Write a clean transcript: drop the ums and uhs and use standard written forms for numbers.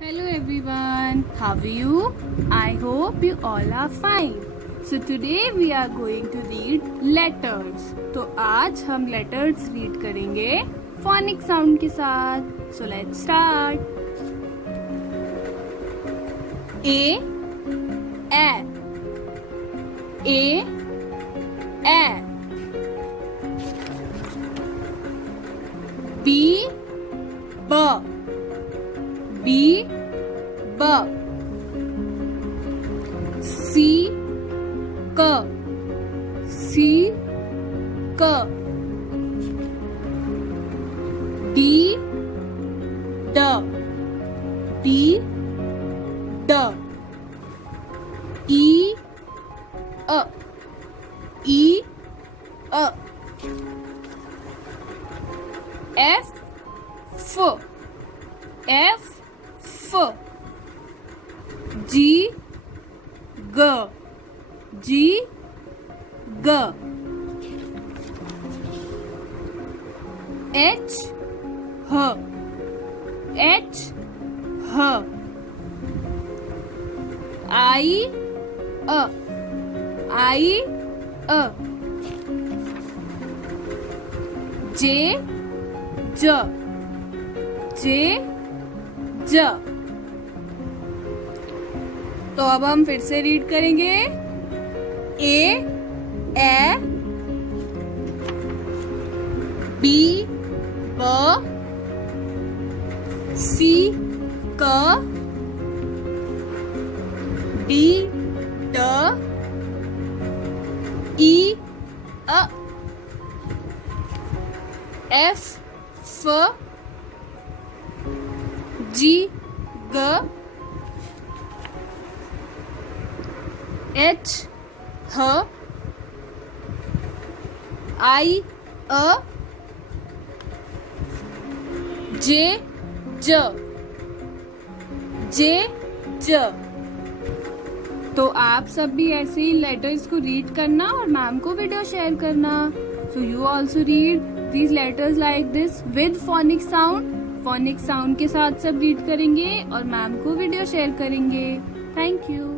Hello everyone, how are you? I hope you all are fine. So today we are going to read letters. तो आज हम letters read करेंगे phonic sound के साथ. So let's start. A B C D E F G H I J तो अब हम फिर से रीड करेंगे. A B C D E F G H I J तो आप सब भी ऐसे ही लेटर्स को रीड करना और मैम को वीडियो शेयर करना. So you also read these letters like this with phonic sound के साथ सब रीड करेंगे और मैम को वीडियो शेयर करेंगे. Thank you.